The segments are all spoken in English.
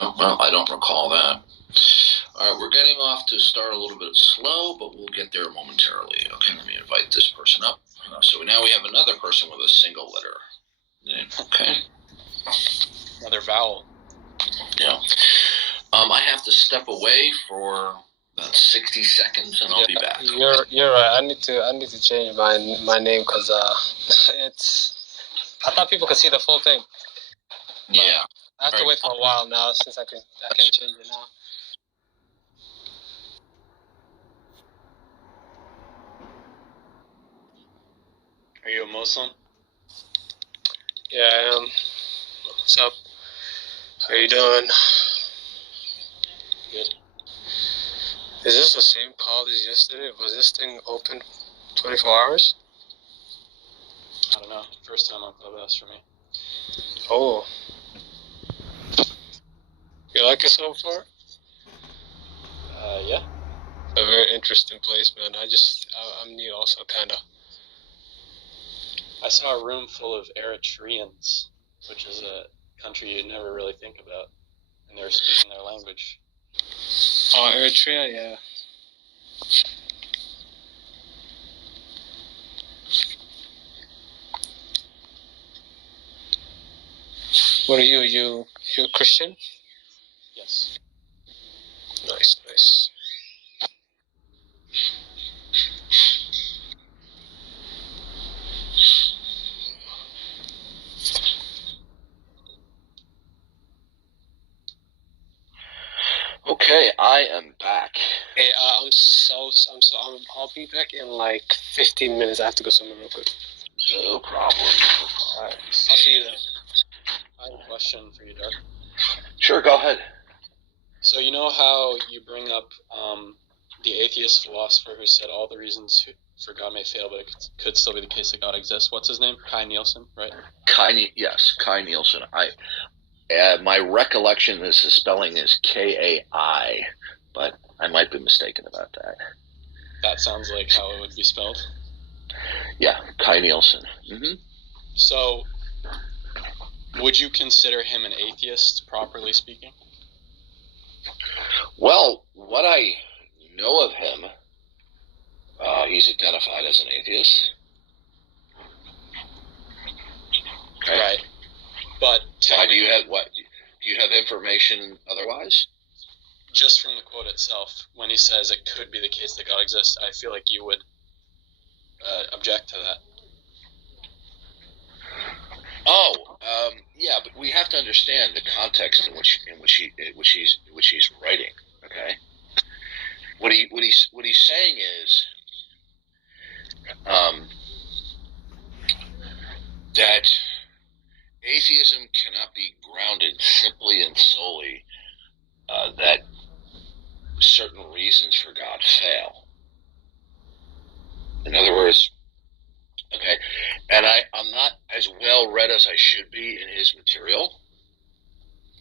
Oh, well, I don't recall that. All right, we're getting off to start a little bit slow, but we'll get there momentarily. Okay, let me invite this person up. So now we have another person with a single letter name. Okay. Another vowel. Yeah. I have to step away for about 60 seconds, and I'll be back. You're right. I need to change my name because I thought people could see the full thing. Yeah. I have to wait for a while now since I can't change it now. Are you a Muslim? Yeah, I am. What's up? How you doing? Good. Is this the same call as yesterday? Was this thing open 24 hours? I don't know. First time on Clubhouse for me. Oh. You like it so far? Yeah. A very interesting place, man. I'm new also, kinda. I saw a room full of Eritreans, which is a country you'd never really think about, and they were speaking their language. Oh, Eritrea, yeah. What are you? You a Christian? Yes. Nice, nice. Okay, I am back. Hey, I'll be back in like 15 minutes. I have to go somewhere real quick. No problem. All right, I'll see you then. I have a question for you, Doug. Sure, go ahead. So you know how you bring up the atheist philosopher who said all the reasons for God may fail, but it could still be the case that God exists. What's his name? Kai Nielsen, right? Kai Nielsen. My recollection is the spelling is Kai, but I might be mistaken about that. That sounds like how it would be spelled. Yeah, Kai Nielsen. Mm-hmm. So, would you consider him an atheist, properly speaking? Well, what I know of him, he's identified as an atheist. Okay. Right. But do you have information otherwise? Just from the quote itself, when he says it could be the case that God exists, I feel like you would object to that. Yeah, but we have to understand the context in which he's writing. Okay, what he's saying is that atheism cannot be grounded simply and solely that certain reasons for God fail. In other words, okay, and I'm not as well read as I should be in his material,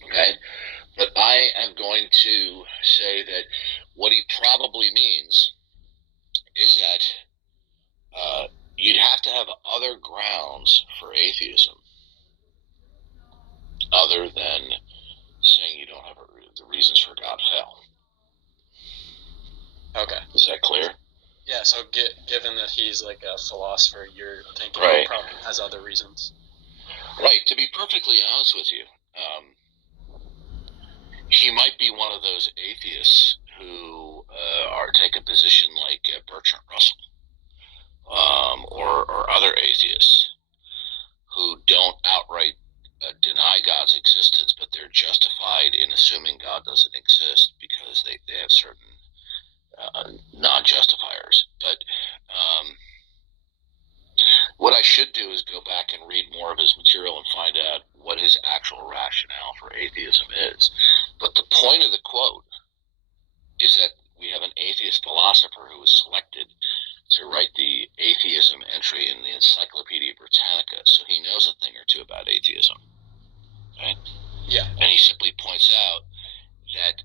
okay, but I am going to say that what he probably means is that you'd have to have other grounds for atheism other than saying you don't have the reasons for God fail. Okay. Is that clear? Yeah, so given that he's like a philosopher, you're thinking right. He probably has other reasons. Right. To be perfectly honest with you, he might be one of those atheists who take a position like Bertrand Russell or other atheists who don't outright deny God's existence, but they're justified in assuming God doesn't exist because they have certain non-justifiers. But what I should do is go back and read more of his material and find out what his actual rationale for atheism is. But the point of the quote is that we have an atheist philosopher who was selected to write the atheism entry in the Encyclopedia Britannica, so he knows a thing or two about atheism. Okay? Yeah. And he simply points out that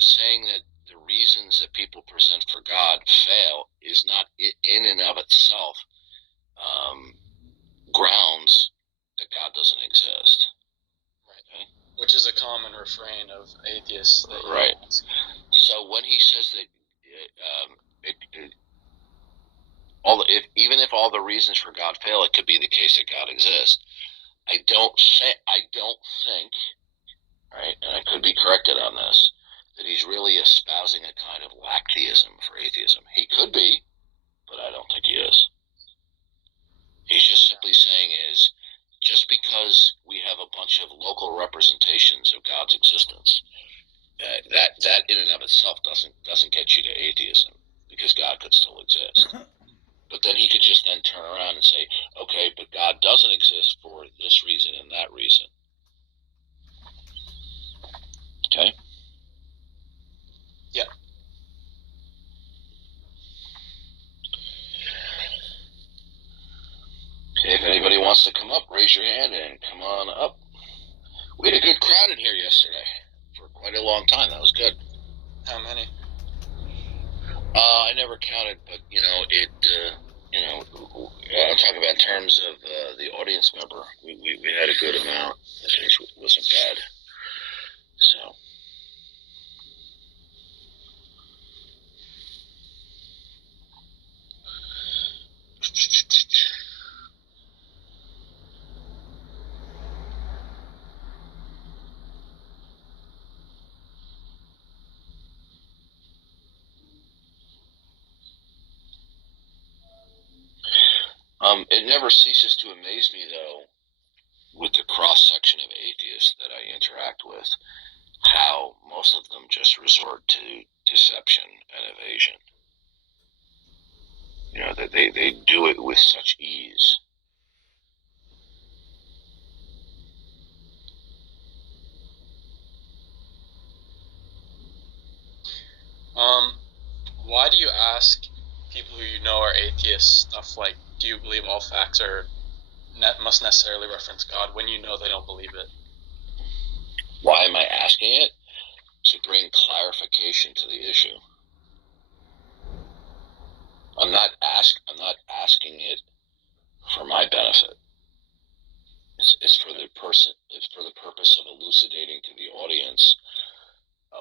saying that the reasons that people present for God fail is not in and of itself grounds that God doesn't exist. Right. Okay? which is a common refrain of atheists. That Right. So when he says that, even if all the reasons for God fail, it could be the case that God exists. I don't think, right, and I could be corrected on this, that he's really espousing a kind of lacktheism for atheism. He could be, but I don't think he is. He's just simply saying is, just because we have a bunch of local representations of God's existence, that in and of itself doesn't get you to atheism, because God could still exist. But then he could just then turn around and say, okay, but God doesn't exist for this reason and that reason. Okay? Yeah. Okay, if anybody wants to come up, raise your hand and come on up. We had a good crowd in here yesterday for quite a long time. That was good. How many? I never counted, but I'm talking about in terms of the audience member. We had a good amount, which wasn't bad. So. It never ceases to amaze me, though, with the cross-section of atheists that I interact with, how most of them just resort to deception and evasion. That they do it with such ease. Why do you ask people who you know are atheists stuff like, do you believe all facts must necessarily reference God, when you know they don't believe it? Why am I asking it? To bring clarification to the issue. I'm not asking it for my benefit. It's for the purpose of elucidating to the audience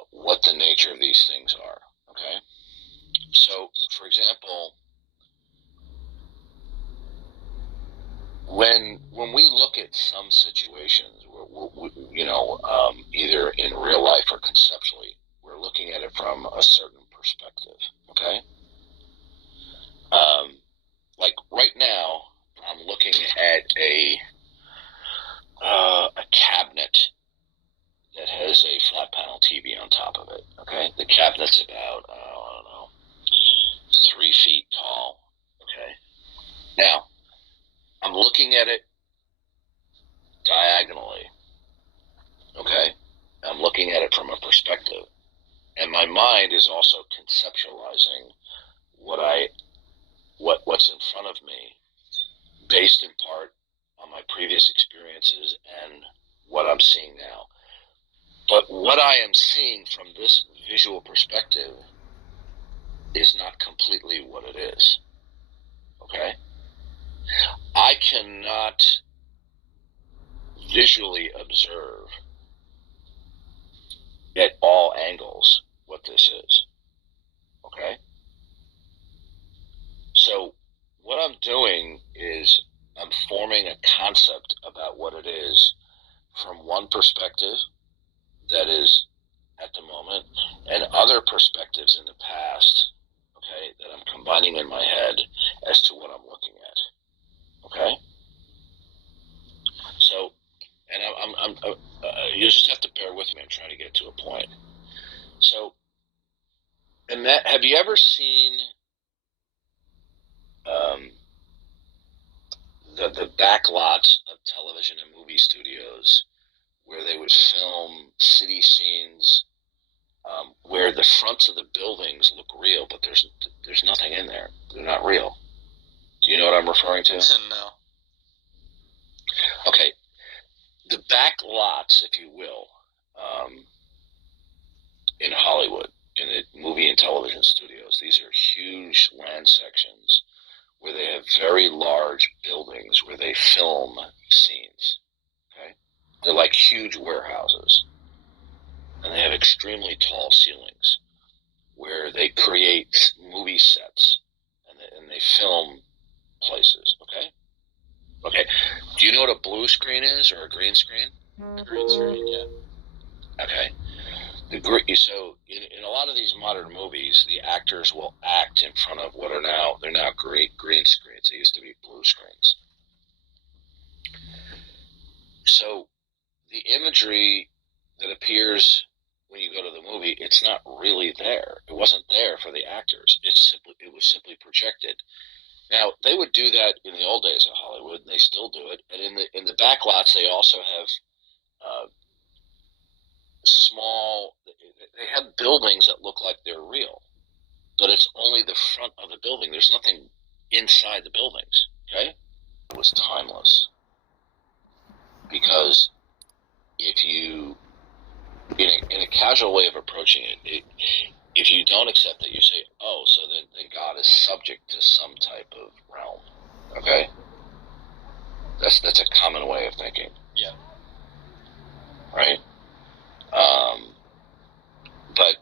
what the nature of these things are. Okay. So, for example, when we look at some situations, either in real life or conceptually, we're looking at it from a certain perspective. Okay. Like right now, I'm looking at a cabinet that has a flat panel TV on top of it. Okay, the cabinet's about 3 feet tall. Okay, now I'm looking at it diagonally. Okay, I'm looking at it from a perspective, and my mind is also conceptualizing what's in front of me, based in part on my previous experiences and what I'm seeing now. But what I am seeing from this visual perspective is not completely what it is. Okay? I cannot visually observe at all angles what this is. Okay? So what I'm doing is I'm forming a concept about what it is from one perspective that is at the moment, and other perspectives in the past, okay, that I'm combining in my head as to what I'm looking at. Okay? So, and you just have to bear with me. I'm trying to get to a point. So, and that, have you ever seen the back lots of television and movie studios where they would film city scenes, where the fronts of the buildings look real, but there's nothing in there. They're not real. Do you know what I'm referring to? No. Okay. The back lots, if you will, in Hollywood, in the movie and television studios, these are huge land sections where they have very large buildings where they film scenes. Okay? They're like huge warehouses, and they have extremely tall ceilings where they create movie sets and they film places. Okay. Do you know what a blue screen is or a green screen? A green screen, yeah. Okay. So in a lot of these modern movies, the actors will act in front of what they're now green screens. They used to be blue screens. So the imagery that appears when you go to the movie, it's not really there. It wasn't there for the actors. It was simply projected. Now they would do that in the old days of Hollywood, and they still do it. And in the back lots, they also have they have buildings that look like they're real, but it's only the front of the building. There's nothing inside the buildings. Okay, it was timeless because if you, in a casual way of approaching it, if you don't accept that, you say, oh, so then God is subject to some type of realm. Okay, that's a common way of thinking. Yeah. Right. But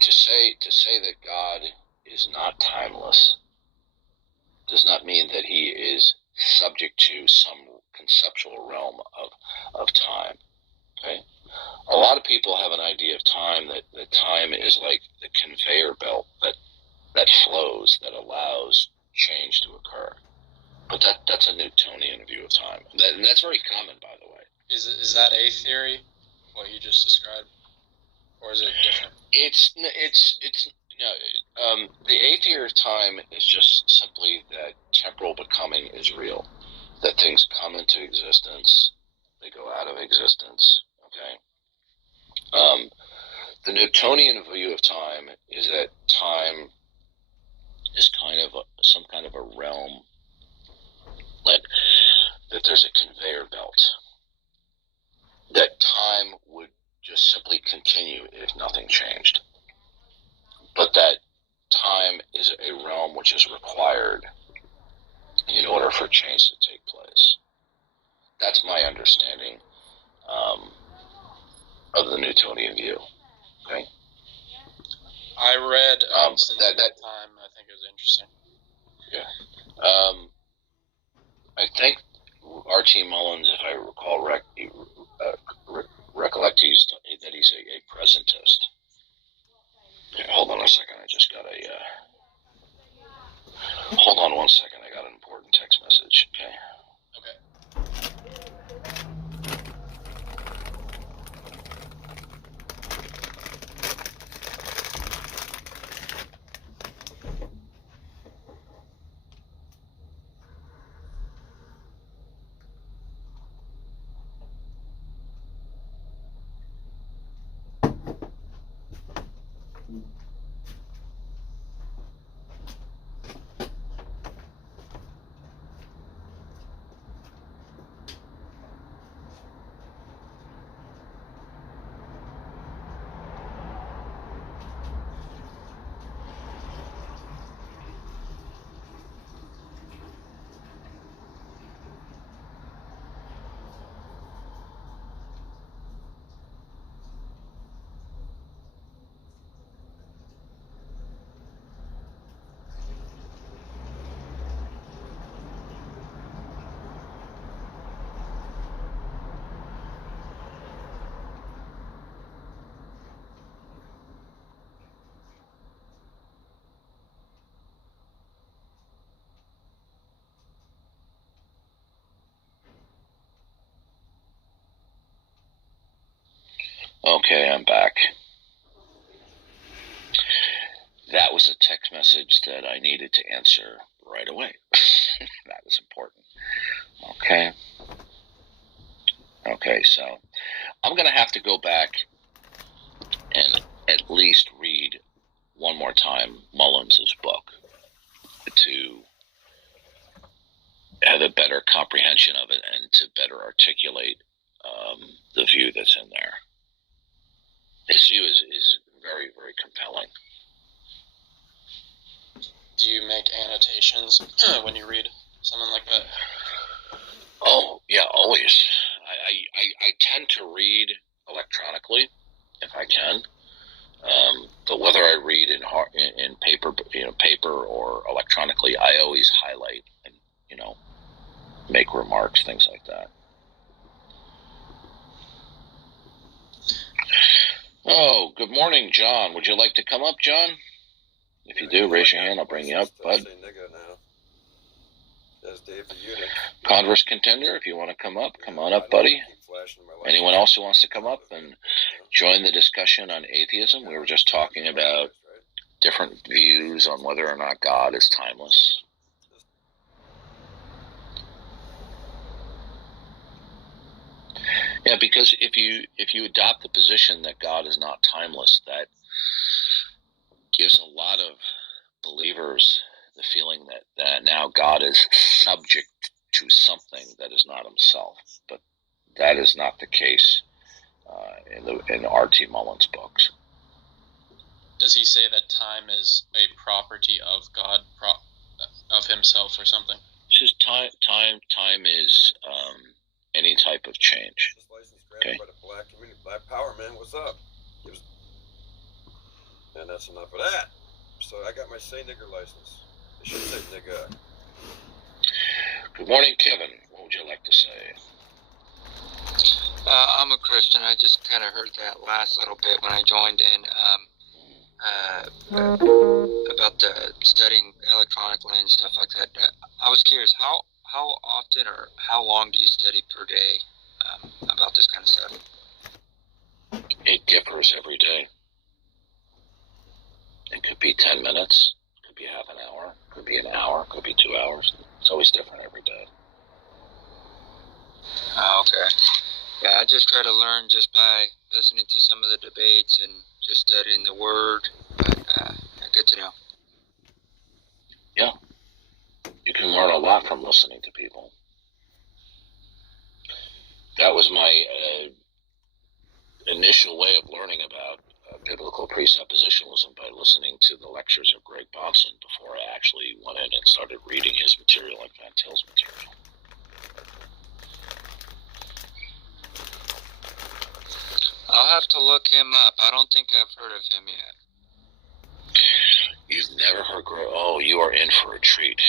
to say that God is not timeless does not mean that he is subject to some conceptual realm of time. Okay? A lot of people have an idea of time that time is like the conveyor belt that flows, that allows change to occur. But that's a Newtonian view of time. And that's very common, by the way. Is that a theory, what you just described? Or is it different? The a theory of time is just simply that temporal becoming is real. That things come into existence, they go out of existence. Okay. The Newtonian view of time is that time is kind of some kind of a realm, like that there's a conveyor belt. That time would just simply continue if nothing changed. But that time is a realm which is required in order for change to take place. That's my understanding of the Newtonian view. Okay. I read that time. I think it was interesting. Yeah. I think R.T. Mullins, if I recall recollect, that he's a presentist. Okay, hold on a second. I just got hold on one second. I got an important text message. Okay. Okay. Okay, I'm back. That was a text message that I needed to answer right away. That was important. Okay, so I'm going to have to go back and at least read one more time Mullins' book to have a better comprehension of it and to better articulate the view that's in there. His view is very, very compelling. Do you make annotations when you read something like that? Oh, yeah, always. I I tend to read electronically if I can, but whether I read in paper, paper or electronically, I always highlight and make remarks, things like that. Oh, good morning, John. Would you like to come up, John? If you do, raise your hand. I'll bring you up, bud. Converse contender, if you want to come on up, buddy. Anyone else who wants to come up and join the discussion on atheism? We were just talking about different views on whether or not God is timeless. Yeah, because if you adopt the position that God is not timeless, that gives a lot of believers the feeling that now God is subject to something that is not himself. But that is not the case in R.T. Mullen's books. Does he say that time is a property of God, of himself or something? It's just time is any type of change. Okay. Black Power, man, what's up? And that's enough of that. So I got my Say Nigger license. I should say nigga. Good morning, Kevin. What would you like to say? I'm a Christian. I just kind of heard that last little bit when I joined in about the studying electronically and stuff like that. I was curious, how often or how long do you study per day about this kind of stuff? It differs every day. It could be 10 minutes, could be half an hour, could be an hour, could be 2 hours. It's always different every day. Oh, okay. Yeah, I just try to learn just by listening to some of the debates and just studying the word. But good to know. Yeah. You can learn a lot from listening to people. That was my initial way of learning about biblical presuppositionalism, by listening to the lectures of Greg Bonson before I actually went in and started reading his material and Van Til's material. I'll have to look him up. I don't think I've heard of him yet. You've never heard Greg? Oh, you are in for a treat.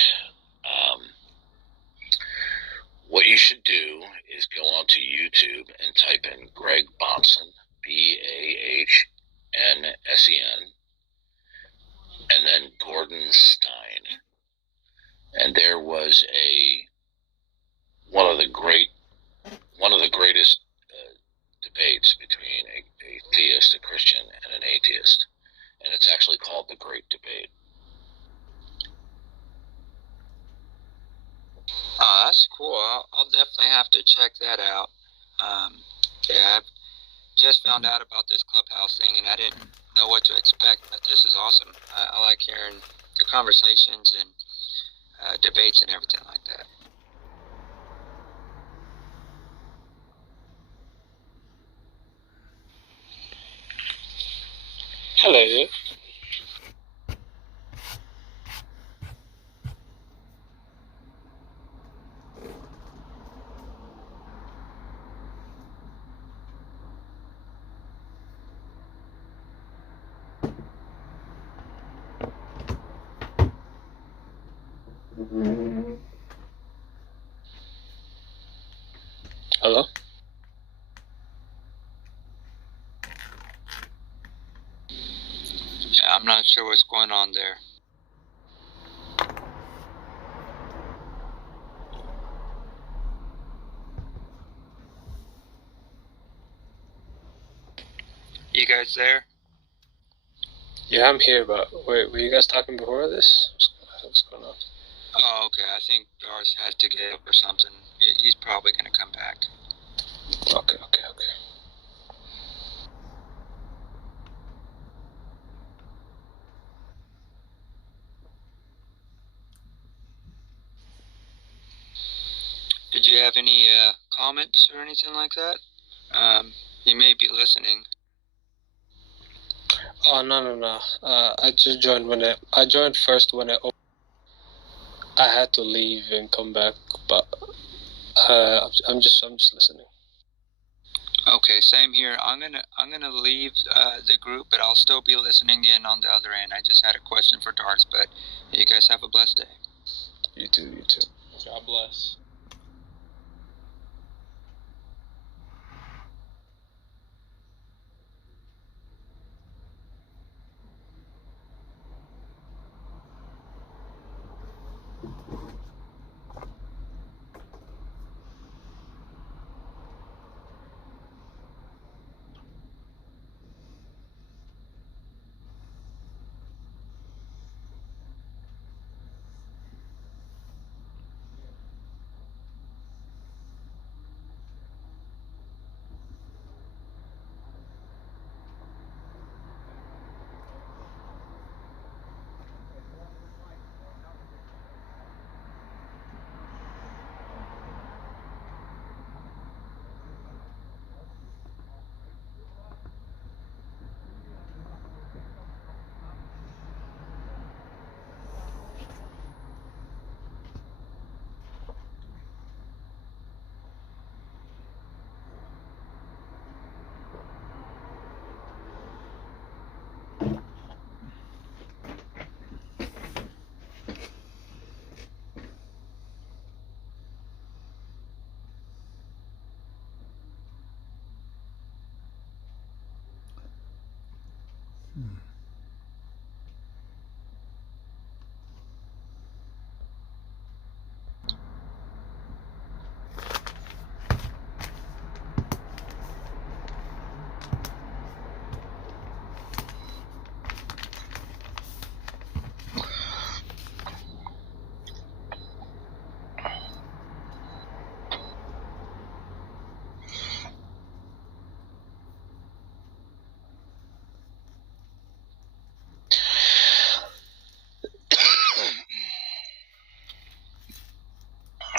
What you should do is go onto YouTube and type in Greg Bonson, Bahnsen, and then Gordon Stein. And there was one of the greatest debates between a theist, a Christian, and an atheist. And it's actually called The Great Debate. Oh, that's cool. I'll definitely have to check that out. Yeah, I've just found out about this Clubhouse thing, and I didn't know what to expect, but this is awesome. I like hearing the conversations and debates and everything like that. Hello. Hello? Yeah, I'm not sure what's going on there. You guys there? Yeah, I'm here, but wait, were you guys talking before this? What's going on? Oh, okay. I think Darth had to get up or something. He's probably going to come back. Okay. Did you have any comments or anything like that? You may be listening. Oh, no. I just joined I joined first when it opened. I had to leave and come back, but I'm just listening. Okay, same here. I'm gonna leave the group, but I'll still be listening in on the other end. I just had a question for Darth, but you guys have a blessed day. You too, you too. God bless.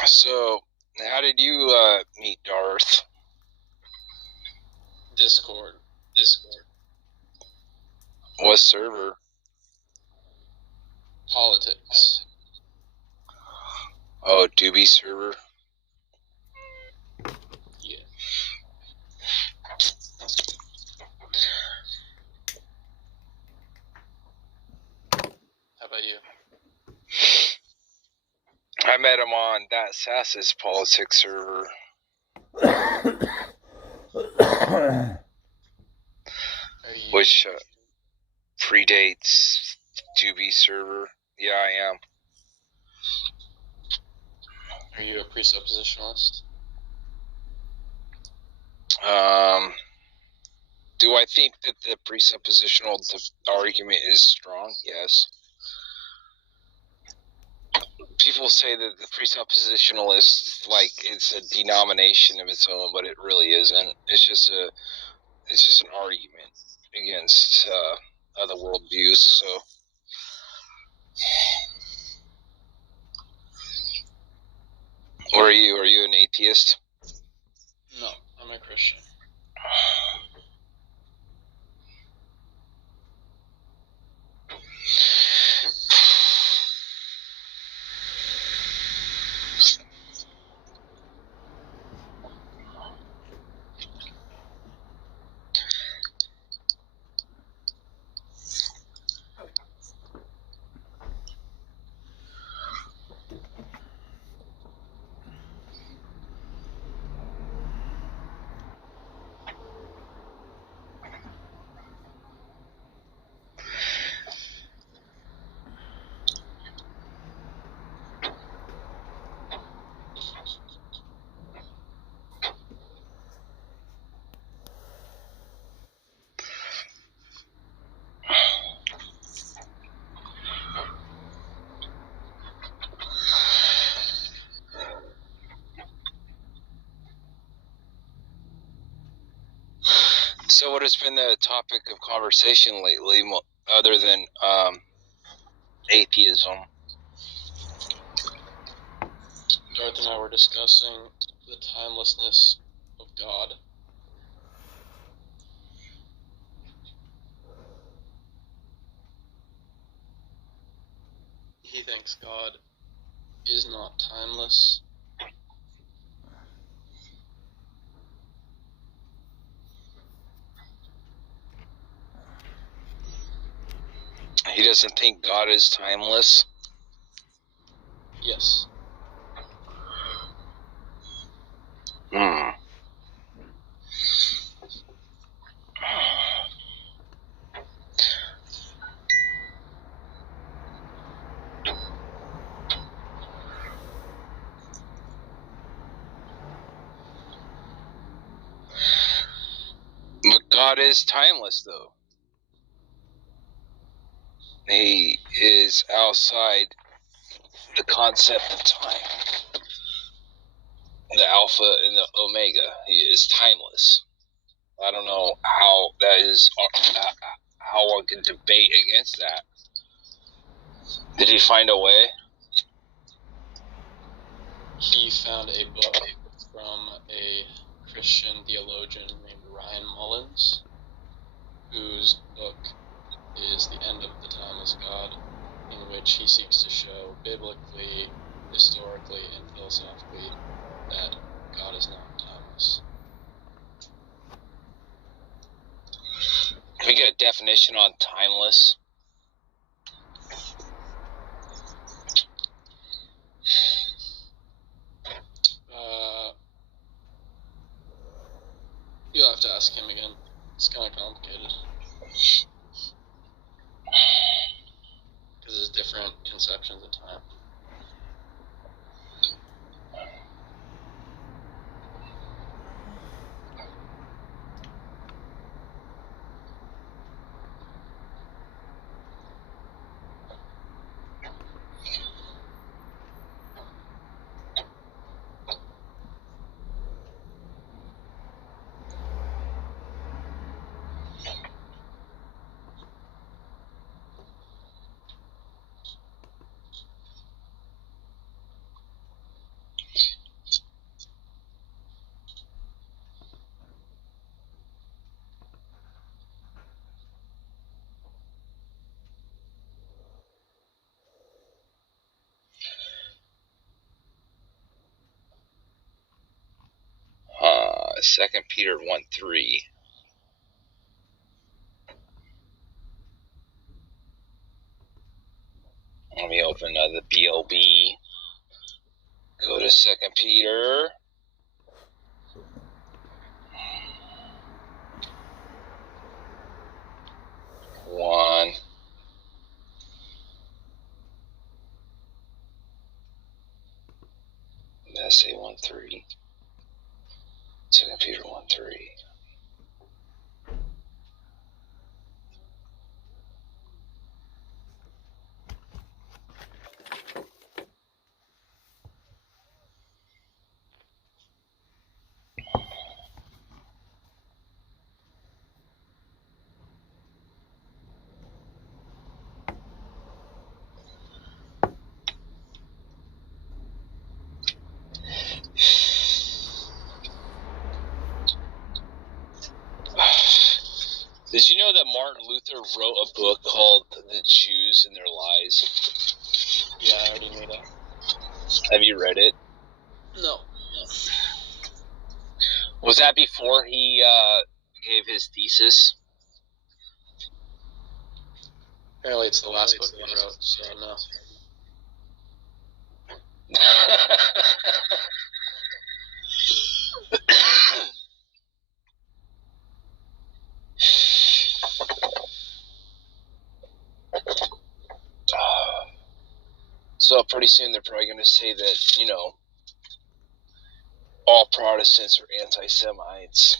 So, how did you meet Darth? Discord. What server? Politics. Oh, Doobie server. Yeah. How about you? I met him on That Sass's politics server. Are you Which predates Doobie server. Yeah, I am. Are you a presuppositionalist? Do I think that the presuppositional argument is strong? Yes. People say that the presuppositional is like it's a denomination of its own, but it really isn't. It's just an argument against other worldviews. So, or are you? Are you an atheist? No, I'm a Christian. So, what has been the topic of conversation lately, other than atheism? Darth and I were discussing the timelessness of God. He thinks God is not timeless. He doesn't think God is timeless. Yes. But God is timeless, though. He is outside the concept of time. The Alpha and the Omega. He is timeless. I don't know how that is, how one can debate against that. Did he find a way? He found a book from a Christian theologian named Ryan Mullins, whose book is The End of the Time as God, in which he seeks to show biblically, historically, and philosophically that God is not timeless. Can we get a definition on timeless? You'll have to ask him again. It's kind of complicated. Because there's different conceptions of time. Second Peter 1:3. Let me open the BLB. Go to 2 Peter. One. Did I say 1:3? 2 Peter 1:3. Did you know that Martin Luther wrote a book called The Jews and Their Lies? Yeah, I already knew that. Have you read it? No. Was that before he gave his thesis? Apparently it's the last book he wrote, so no. So pretty soon they're probably going to say that, you know, all Protestants are anti-Semites.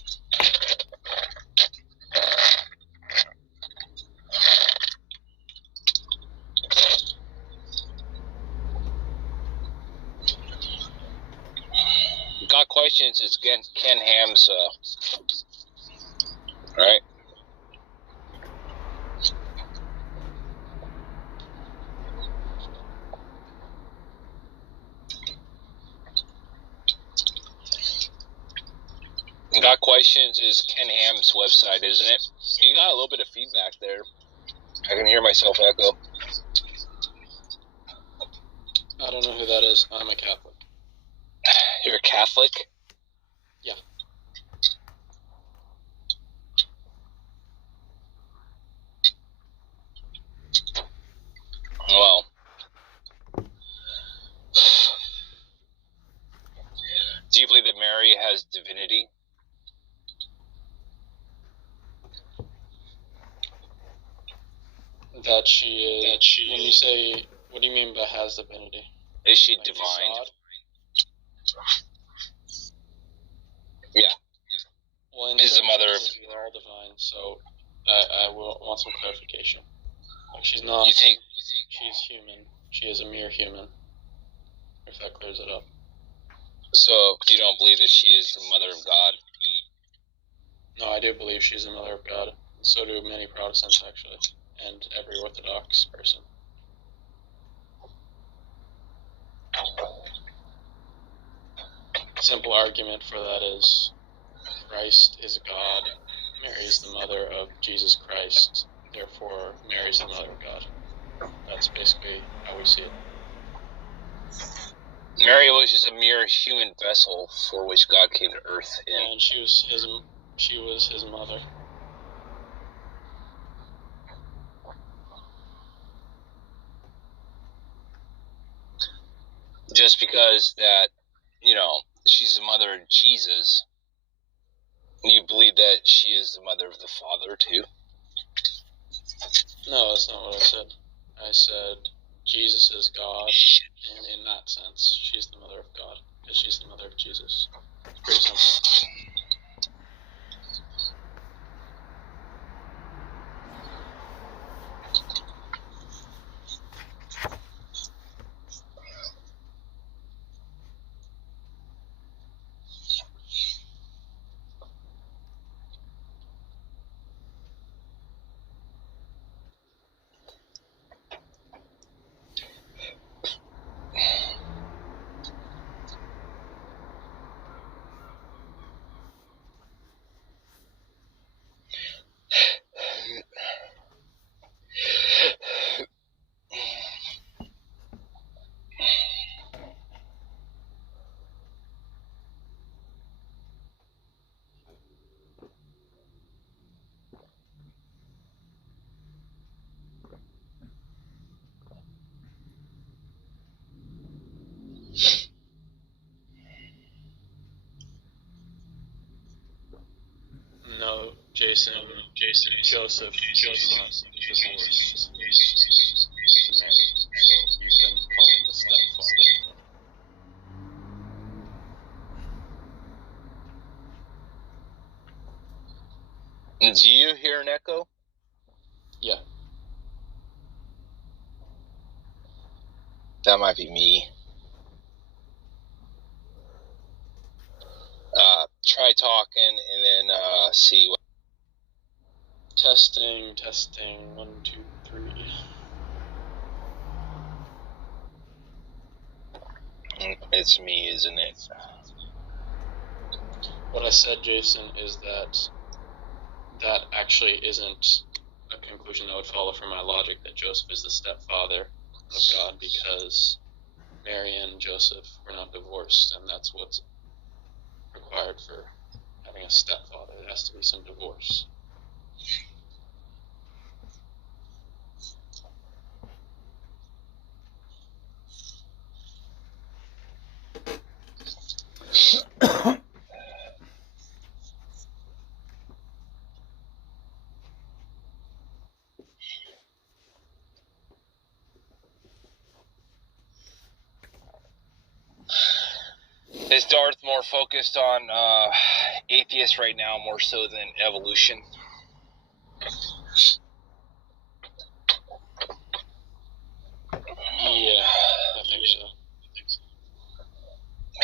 Got questions? It's Ken Ham's, right? Got questions is Ken Ham's website, isn't it? You got a little bit of feedback there. I can hear myself echo. I don't know who that is. I'm a Catholic. You're a Catholic? Yeah. That she is. When you say, what do you mean by has divinity? Is she Like divine? God? Yeah. Well, in Is the certain mother of- senses, we're all divine, so I will want some clarification. Like, she's not. You think? She's human. She is a mere human. If that clears it up. So you don't believe that she is the mother of God? No, I do believe she's the mother of God. And so do many Protestants, actually, and every Orthodox person. Simple argument for that is Christ is God. Mary is the mother of Jesus Christ. Therefore, Mary is the mother of God. That's basically how we see it. Mary was just a mere human vessel for which God came to earth in. And she was his mother. Just because that, she's the mother of Jesus, you believe that she is the mother of the Father too? No, that's not what I said. I said Jesus is God, and in that sense, she's the mother of God, because she's the mother of Jesus. It's pretty simple. No, Joseph was not divorced to Mary, so you couldn't call him the stepfather. Do you hear an echo? Yeah. That might be me. Try talking and then see what. Testing, 1, 2, 3. It's me, isn't it? What I said, Jason, is that actually isn't a conclusion that would follow from my logic that Joseph is the stepfather of God, because Mary and Joseph were not divorced, and that's what's required for having a stepfather. There has to be some divorce. Is Darth more focused on atheists right now more so than evolution? Yeah, I think so.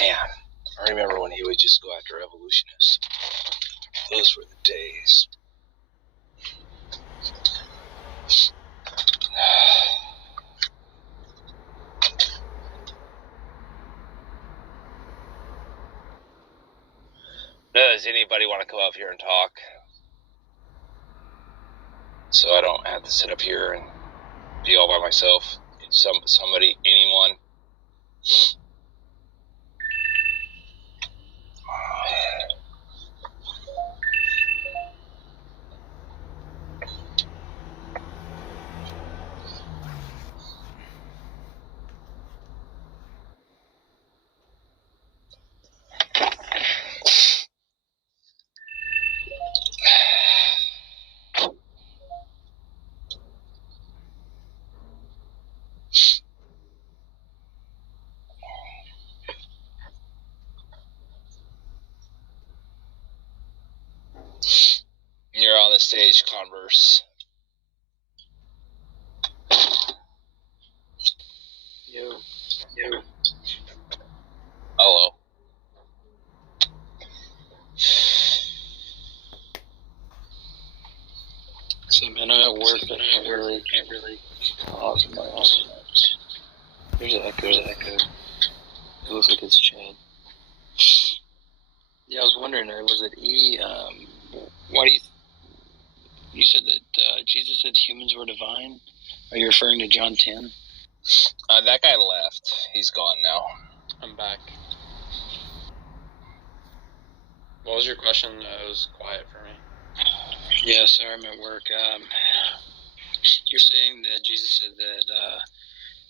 Man, I remember when he would just go after evolutionists. Those were the days. Does anybody want to come up here and talk? So I don't have to sit up here and be all by myself. Somebody, anyone. today's converse. Yo. Hello. So, man, I'm at work, but I can't really pause my notes. There's an echo. It looks like it's Chad. Yeah, I was wondering, was it E? Why do you said that Jesus said humans were divine? Are you referring to John 10? That guy left. He's gone now. I'm back. What was your question? It was quiet for me. Yeah, sorry, I'm at work. You're saying that Jesus said that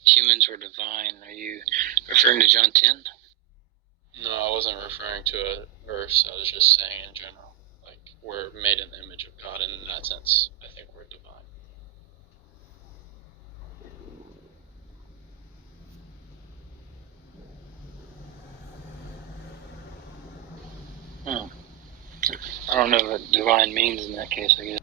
humans were divine. Are you referring to John 10? No, I wasn't referring to a verse. I was just saying in general. Like, we're made in the image of God, and in that sense, I think we're divine. I don't know what divine means in that case, I guess.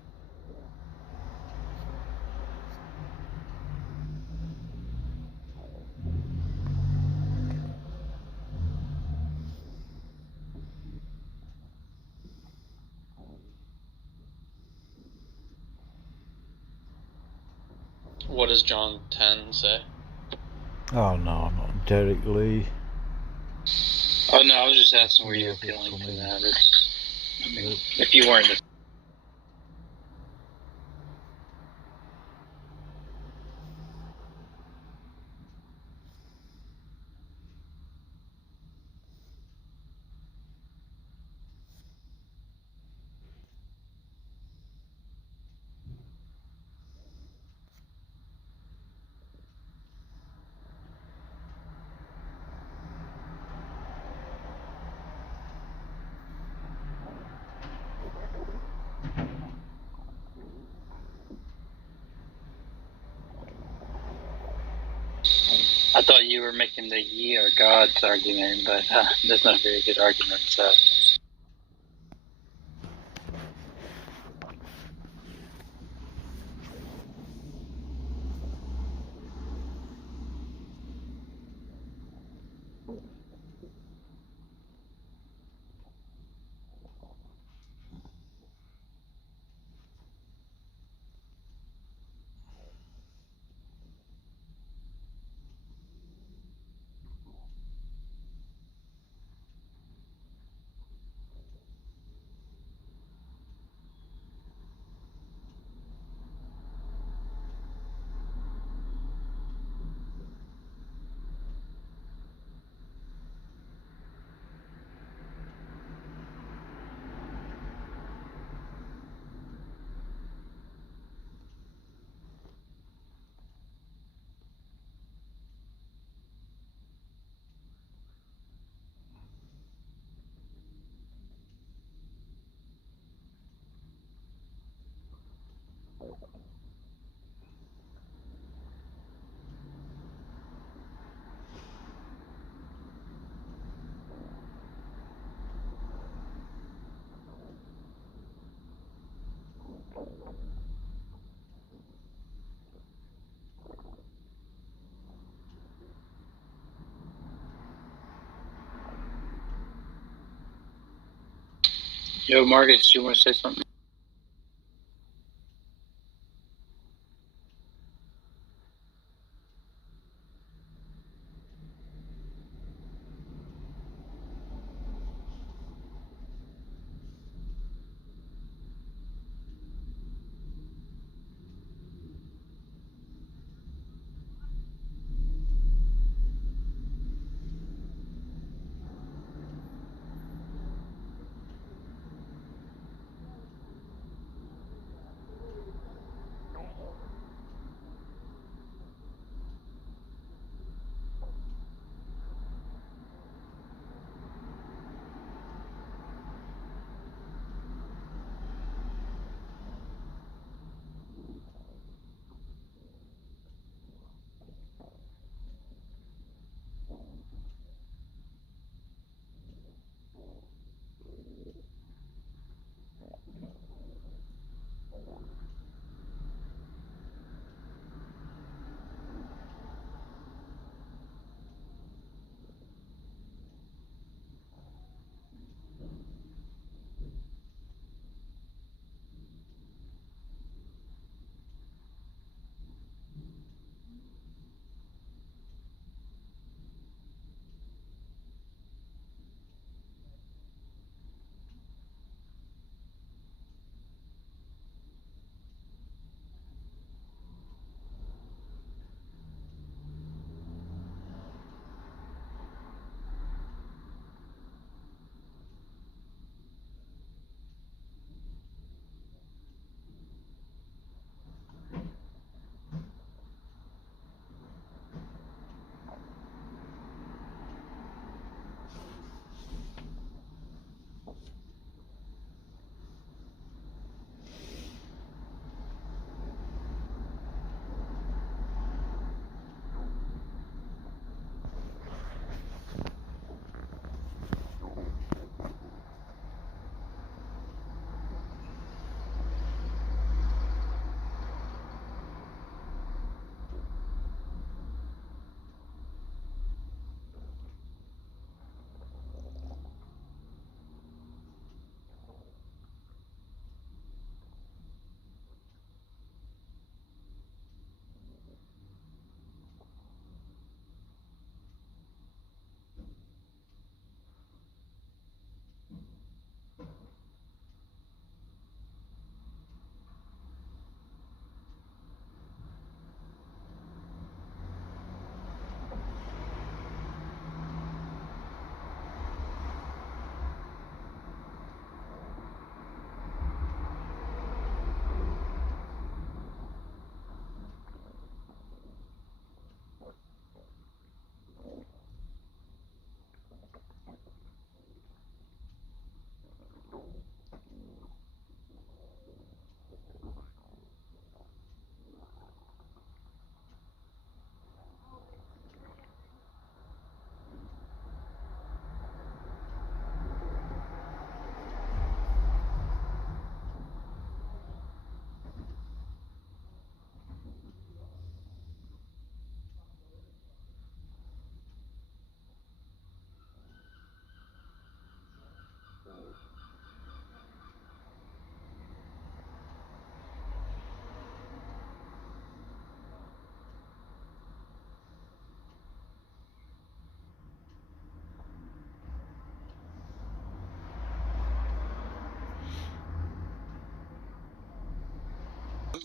What does John 10 say? Oh no, not Derek Lee. Oh no, I was just asking where you're appealing to that. If you weren't. I thought you were making the ye or God's argument, but that's not a very good argument, so. Yo, Marcus, do you want to say something?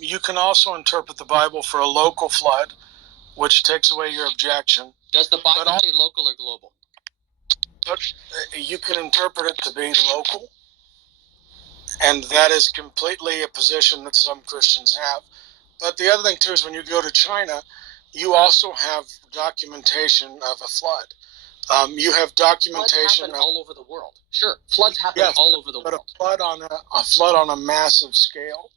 You can also interpret the Bible for a local flood, which takes away your objection. Does the Bible say local or global? But you can interpret it to be local, and that is completely a position that some Christians have. But the other thing, too, is when you go to China, you also have documentation of a flood. You have documentation Floods happen all over the world. Sure, floods happen all over the world. But a flood on a massive scale.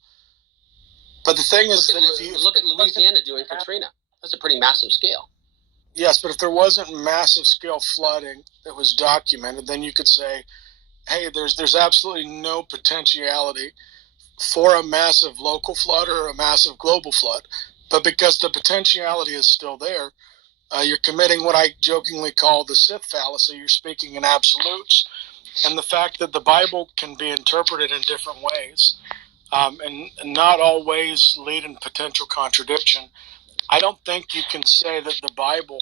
But the thing is that if you look at Louisiana during Katrina, that's a pretty massive scale. Yes, but if there wasn't massive scale flooding that was documented, then you could say, hey, there's absolutely no potentiality for a massive local flood or a massive global flood. But because the potentiality is still there, you're committing what I jokingly call the Sith fallacy. You're speaking in absolutes. And the fact that the Bible can be interpreted in different ways, and not all ways lead in potential contradiction, I don't think you can say that the Bible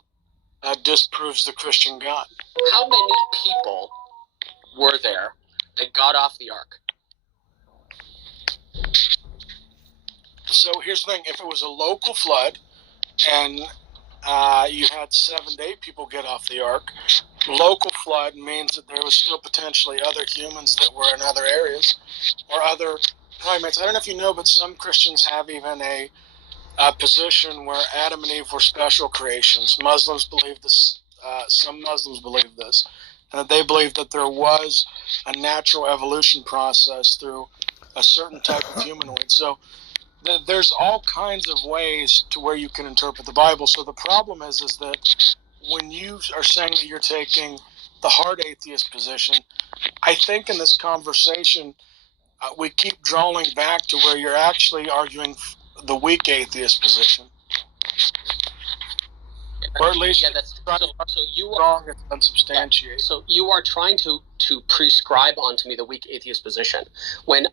disproves the Christian God. How many people were there that got off the ark? So here's the thing. If it was a local flood and you had 7 to 8 people get off the ark, local flood means that there was still potentially other humans that were in other areas or other primates. I don't know if you know, but some Christians have even a position where Adam and Eve were special creations. Muslims believe this. Some Muslims believe this. And they believe that there was a natural evolution process through a certain type of humanoid. So there's all kinds of ways to where you can interpret the Bible. So the problem is that when you are saying that you're taking the hard atheist position, I think in this conversation we keep drawing back to where you're actually arguing the weak atheist position. Or at least so you are wrong, it's unsubstantiated. So you are trying to prescribe onto me the weak atheist position when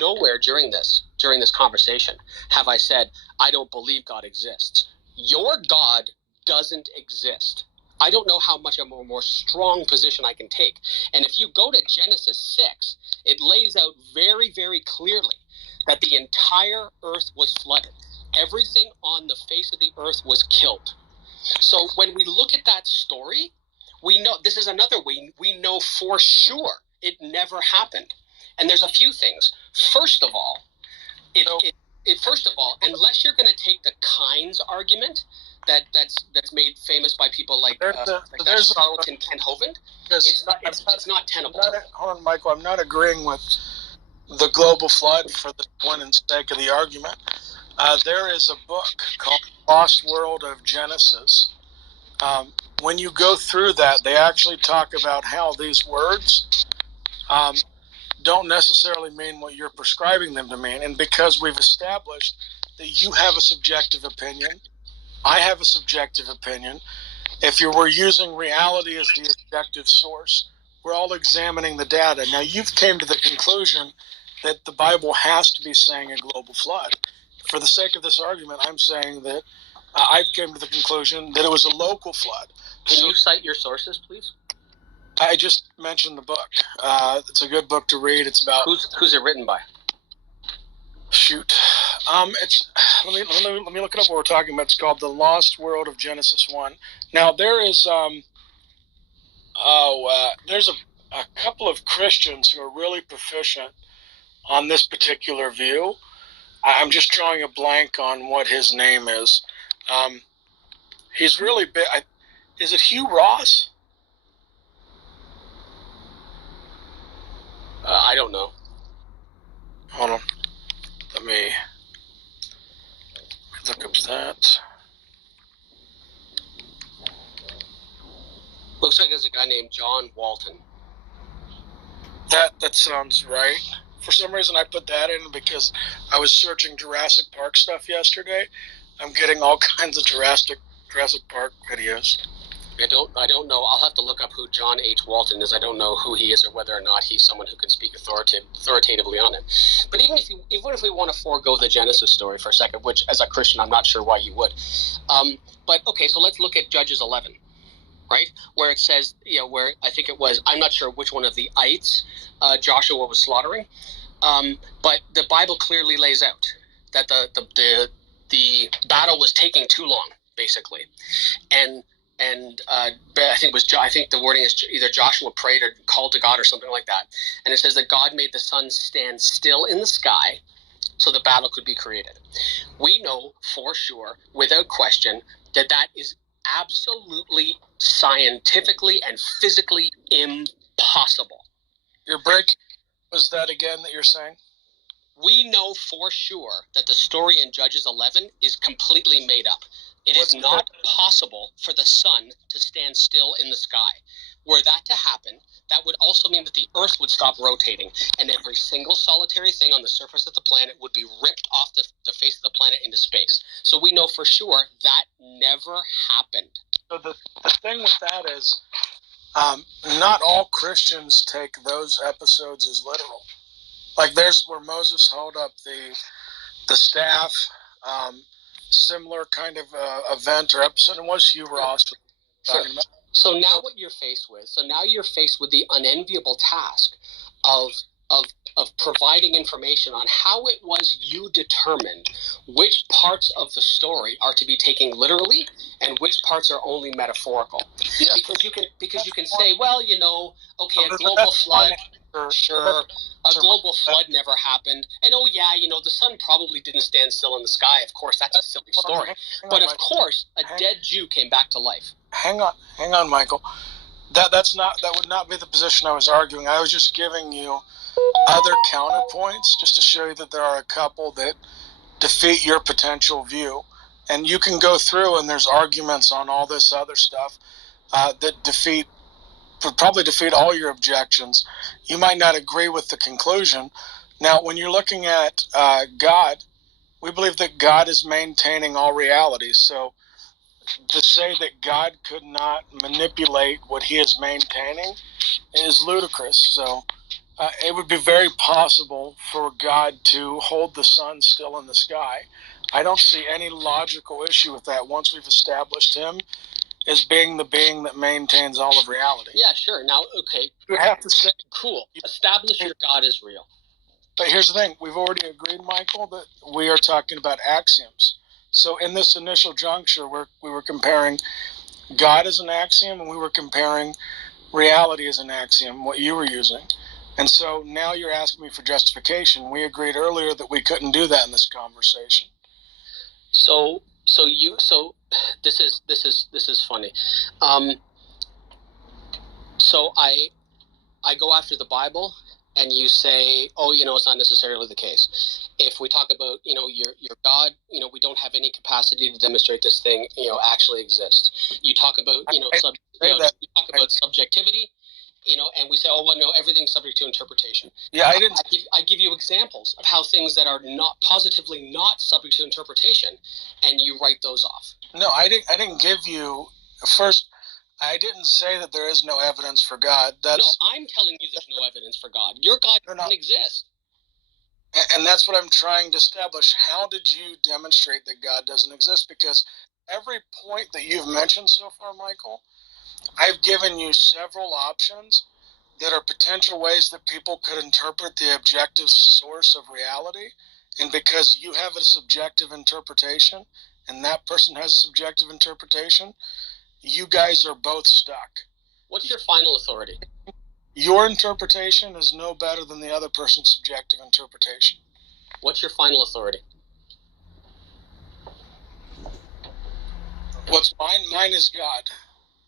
nowhere during this conversation have I said I don't believe God exists. Your God doesn't exist. I don't know how much of a more strong position I can take. And if you go to Genesis 6, it lays out very, very clearly that the entire earth was flooded. Everything on the face of the earth was killed. So when we look at that story, we know this is another way we know for sure it never happened. And there's a few things. First of all, unless you're going to take the Kynes argument that's made famous by people like charlatan Kent Hovind, it's not tenable. Hold on, Michael. I'm not agreeing with the global flood for the point and sake of the argument. There is a book called Lost World of Genesis. When you go through that, they actually talk about how these words don't necessarily mean what you're prescribing them to mean. And because we've established that you have a subjective opinion, I have a subjective opinion. If you were using reality as the objective source, we're all examining the data. Now, you've came to the conclusion that the Bible has to be saying a global flood. For the sake of this argument, I'm saying that I've came to the conclusion that it was a local flood. Can you cite your sources, please? I just mentioned the book. It's a good book to read. It's about who's it written by? Shoot, it's let me look it up. What we're talking about. It's called The Lost World of Genesis 1. Now there is there's a couple of Christians who are really proficient on this particular view. I'm just drawing a blank on what his name is. He's really big. Is it Hugh Ross? I don't know. Hold on. Let me look up that. Looks like there's a guy named John Walton. That sounds right. For some reason, I put that in because I was searching Jurassic Park stuff yesterday. I'm getting all kinds of Jurassic Park videos. I don't know. I'll have to look up who John H. Walton is. I don't know who he is or whether or not he's someone who can speak authoritatively on it. But even if we want to forego the Genesis story for a second, which as a Christian I'm not sure why you would. But okay, so let's look at Judges 11, right? Where it says, where I think it was, I'm not sure which one of the ites Joshua was slaughtering. But the Bible clearly lays out that the battle was taking too long, basically, and I think the wording is either Joshua prayed or called to God or something like that, and it says that God made the sun stand still in the sky so the battle could be created. We know for sure, without question, that is absolutely scientifically and physically impossible. Your break was that again that you're saying? We know for sure that the story in Judges 11 is completely made up. It is not possible for the sun to stand still in the sky. Were that to happen, that would also mean that the Earth would stop rotating, and every single solitary thing on the surface of the planet would be ripped off the face of the planet into space. So we know for sure that never happened. So the thing with that is, not all Christians take those episodes as literal. Like there's where Moses held up the staff, similar kind of event or episode. And was Hugh Ross talking about? So now what you're faced with? So now you're faced with the unenviable task of providing information on how it was you determined which parts of the story are to be taken literally and which parts are only metaphorical. Yeah. Because you can say, well, okay, a global flood. Sure, a global flood never happened. And the sun probably didn't stand still in the sky. Of course, that's a silly story. But of course, a dead Jew came back to life. Hang on, Michael. That would not be the position I was arguing. I was just giving you other counterpoints just to show you that there are a couple that defeat your potential view. And you can go through and there's arguments on all this other stuff that would probably defeat all your objections. You might not agree with the conclusion. Now, when you're looking at God, we believe that God is maintaining all reality. So to say that God could not manipulate what he is maintaining is ludicrous. So it would be very possible for God to hold the sun still in the sky. I don't see any logical issue with that once we've established him as being the being that maintains all of reality. Yeah, sure. Now, okay. You have to say, cool. Establish your God is real. But here's the thing. We've already agreed, Michael, that we are talking about axioms. So in this initial juncture, we were comparing God as an axiom, and we were comparing reality as an axiom, what you were using. And so now you're asking me for justification. We agreed earlier that we couldn't do that in this conversation. So this is funny. So I go after the Bible, and you say, oh, it's not necessarily the case. If we talk about, your God, we don't have any capacity to demonstrate this thing, actually exists. You talk about, you talk about subjectivity, and we say, oh, well, no, everything's subject to interpretation. Yeah, I give you examples of how things that are not positively not subject to interpretation, and you write those off. No, I didn't give you first. I didn't say that there is no evidence for God. No, I'm telling you there's no evidence for God. Your God doesn't exist. And that's what I'm trying to establish. How did you demonstrate that God doesn't exist? Because every point that you've mentioned so far, Michael, I've given you several options that are potential ways that people could interpret the objective source of reality. And because you have a subjective interpretation and that person has a subjective interpretation, you guys are both stuck. What's your final authority? Your interpretation is no better than the other person's subjective interpretation. What's your final authority? What's mine? Mine is God.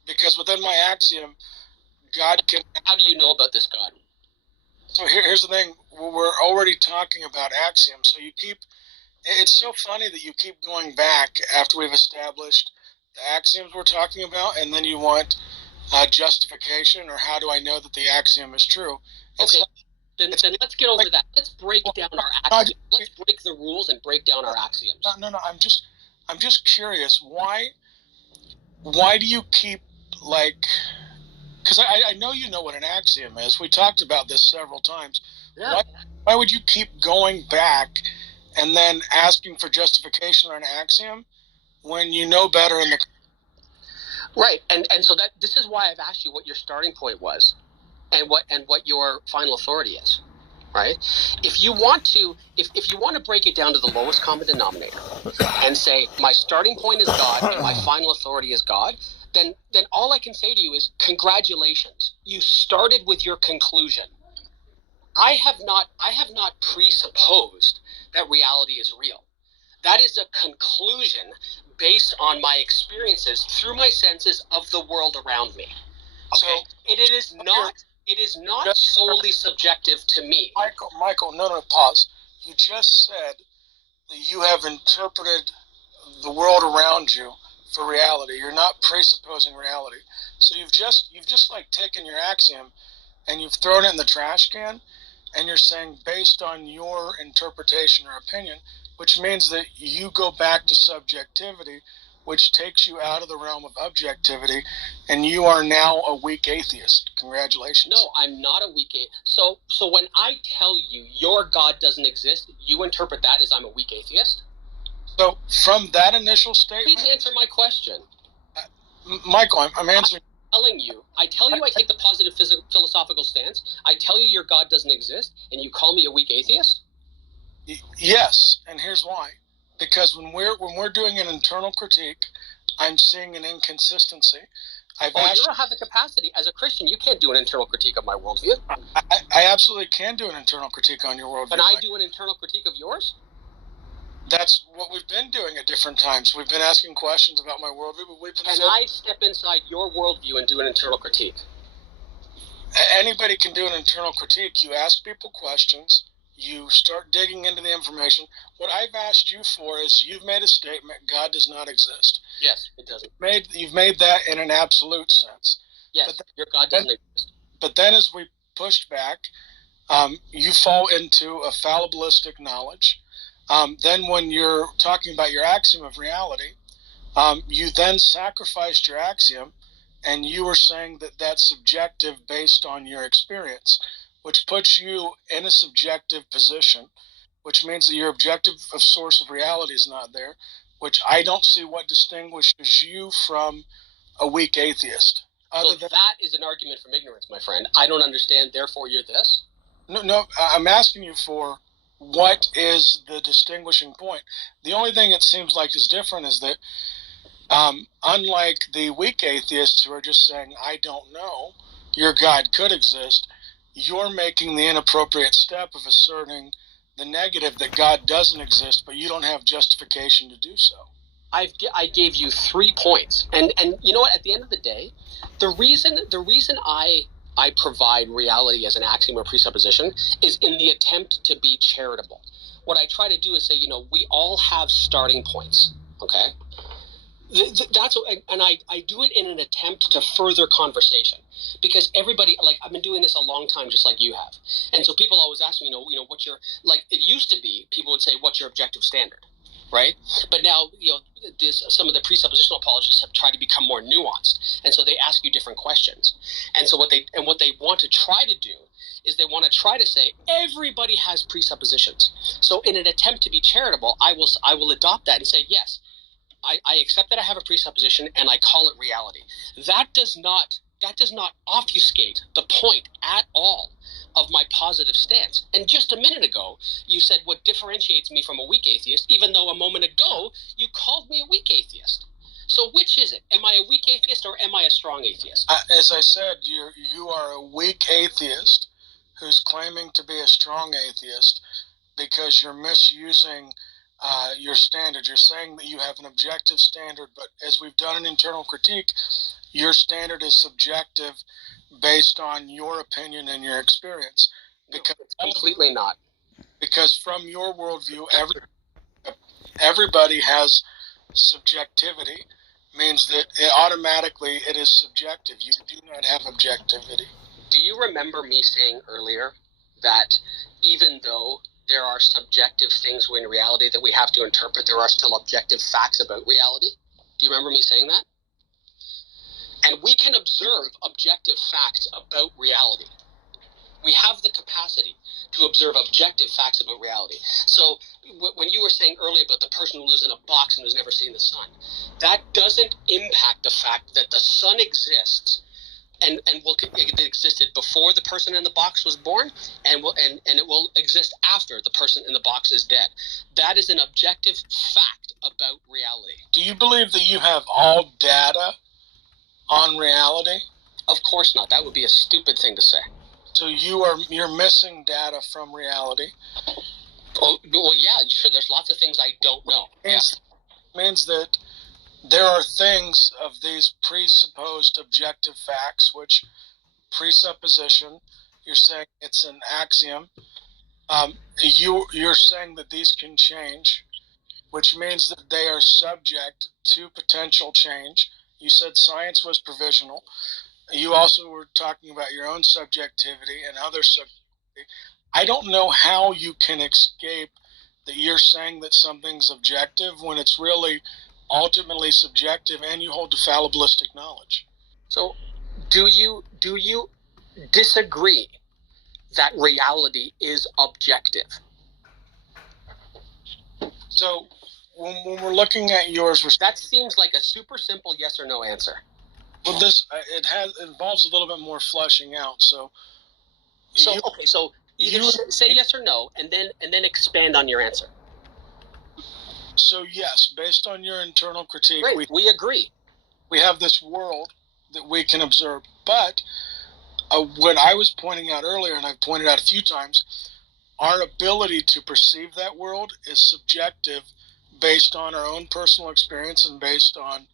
Because within my axiom, God can... How do you know about this God? So here's the thing. We're already talking about axioms. So you keep... It's so funny that you keep going back after we've established the axioms we're talking about, and then you want justification, or how do I know that the axiom is true? Okay, then let's get over that. Let's break down our axioms. Let's break the rules and break down our axioms. No. I'm just curious. Why do you keep, because I know you know what an axiom is. We talked about this several times. Yeah. Why would you keep going back and then asking for justification on an axiom when you know better in the... Right, and so this is why I've asked you what your starting point was and what your final authority is. right? If you want to break it down to the lowest common denominator and say my starting point is God and my final authority is God, then all I can say to you is congratulations. You started with your conclusion. I have not presupposed that reality is real. That is a conclusion based on my experiences through my senses of the world around me. So it is not solely subjective to me. Michael, no, pause. You just said that you have interpreted the world around you for reality. You're not presupposing reality. So you've just like taken your axiom and you've thrown it in the trash can, and you're saying based on your interpretation or opinion, which means that you go back to subjectivity, which takes you out of the realm of objectivity, and you are now a weak atheist. Congratulations. No, I'm not a weak atheist. So when I tell you your God doesn't exist, you interpret that as I'm a weak atheist? So from that initial statement... Please answer my question. Michael, I'm answering... I tell you I take the positive philosophical stance. I tell you your God doesn't exist, and you call me a weak atheist? Yes, and here's why. Because when we're doing an internal critique, I'm seeing an inconsistency. You don't have the capacity. As a Christian, you can't do an internal critique of my worldview. I absolutely can do an internal critique on your worldview. Can I do an internal critique of yours? That's what we've been doing at different times. We've been asking questions about my worldview, but I step inside your worldview and do an internal critique? Anybody can do an internal critique. You ask people questions. You start digging into the information. What I've asked you for is you've made a statement, God does not exist. Yes, it doesn't. You've made that in an absolute sense. Yes, your God doesn't exist. But then as we pushed back, you fall into a fallibilistic knowledge. Then when you're talking about your axiom of reality, you then sacrificed your axiom, and you were saying that that's subjective based on your experience, which puts you in a subjective position, which means that your objective source of reality is not there, which I don't see what distinguishes you from a weak atheist. That is an argument from ignorance, my friend. I don't understand, therefore you're this? No, I'm asking you for what is the distinguishing point. The only thing it seems like is different is that unlike the weak atheists who are just saying, I don't know, your God could exist, you're making the inappropriate step of asserting the negative that God doesn't exist, but you don't have justification to do so. I gave you 3 points. And you know what? At the end of the day, the reason I provide reality as an axiom or presupposition is in the attempt to be charitable. What I try to do is say, we all have starting points, okay? I do it in an attempt to further conversation, because everybody, I've been doing this a long time, just like you have. And so people always ask me, what's your, it used to be, people would say, what's your objective standard? Right? But now, some of the presuppositional apologists have tried to become more nuanced, and so they ask you different questions. And so what they want to try to do is they want to try to say everybody has presuppositions. So in an attempt to be charitable, I will adopt that and say, yes, I accept that I have a presupposition and I call it reality. That does not obfuscate the point at all of my positive stance. And just a minute ago, you said what differentiates me from a weak atheist, even though a moment ago you called me a weak atheist. So which is it? Am I a weak atheist or am I a strong atheist? As I said, you are a weak atheist who's claiming to be a strong atheist because you're misusing your standard. You're saying that you have an objective standard, but as we've done an internal critique, your standard is subjective based on your opinion and your experience. Because it's completely not. Because from your worldview, everybody has subjectivity, means that it is subjective. You do not have objectivity. Do you remember me saying earlier that even though there are subjective things in reality that we have to interpret, there are still objective facts about reality? Do you remember me saying that? And we can observe objective facts about reality. We have the capacity to observe objective facts about reality. So when you were saying earlier about the person who lives in a box and has never seen the sun, that doesn't impact the fact that the sun exists and it existed before the person in the box was born, and it will exist after the person in the box is dead. That is an objective fact about reality. Do you believe that you have all data on reality? Of course not. That would be a stupid thing to say. So you're missing data from reality. Oh, well, yeah, sure. There's lots of things I don't know. Means that there are things of these presupposed objective facts, which presupposition, you're saying it's an axiom. You're saying that these can change, which means that they are subject to potential change. You said science was provisional. You also were talking about your own subjectivity and other subjectivity. I don't know how you can escape that you're saying that something's objective when it's really ultimately subjective, and you hold to fallibilistic knowledge. So, do you disagree that reality is objective? So, when we're looking at yours, that seems like a super simple yes or no answer. Well, it involves a little bit more fleshing out. So either say yes or no, and then expand on your answer. So yes, based on your internal critique, great, we agree. We have this world that we can observe, but what I was pointing out earlier, and I've pointed out a few times, our ability to perceive that world is subjective, based on our own personal experience and based on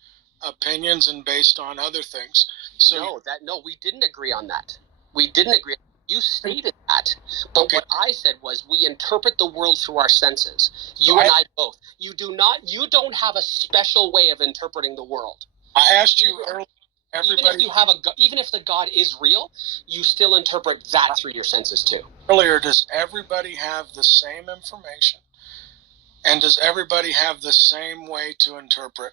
opinions and based on other things. So no, we didn't agree on that. We didn't agree. You stated that, but okay. What I said was we interpret the world through our senses. You and I both. You don't have a special way of interpreting the world. I asked you earlier. Even if the God is real, you still interpret that through your senses too. Earlier, does everybody have the same information? And does everybody have the same way to interpret?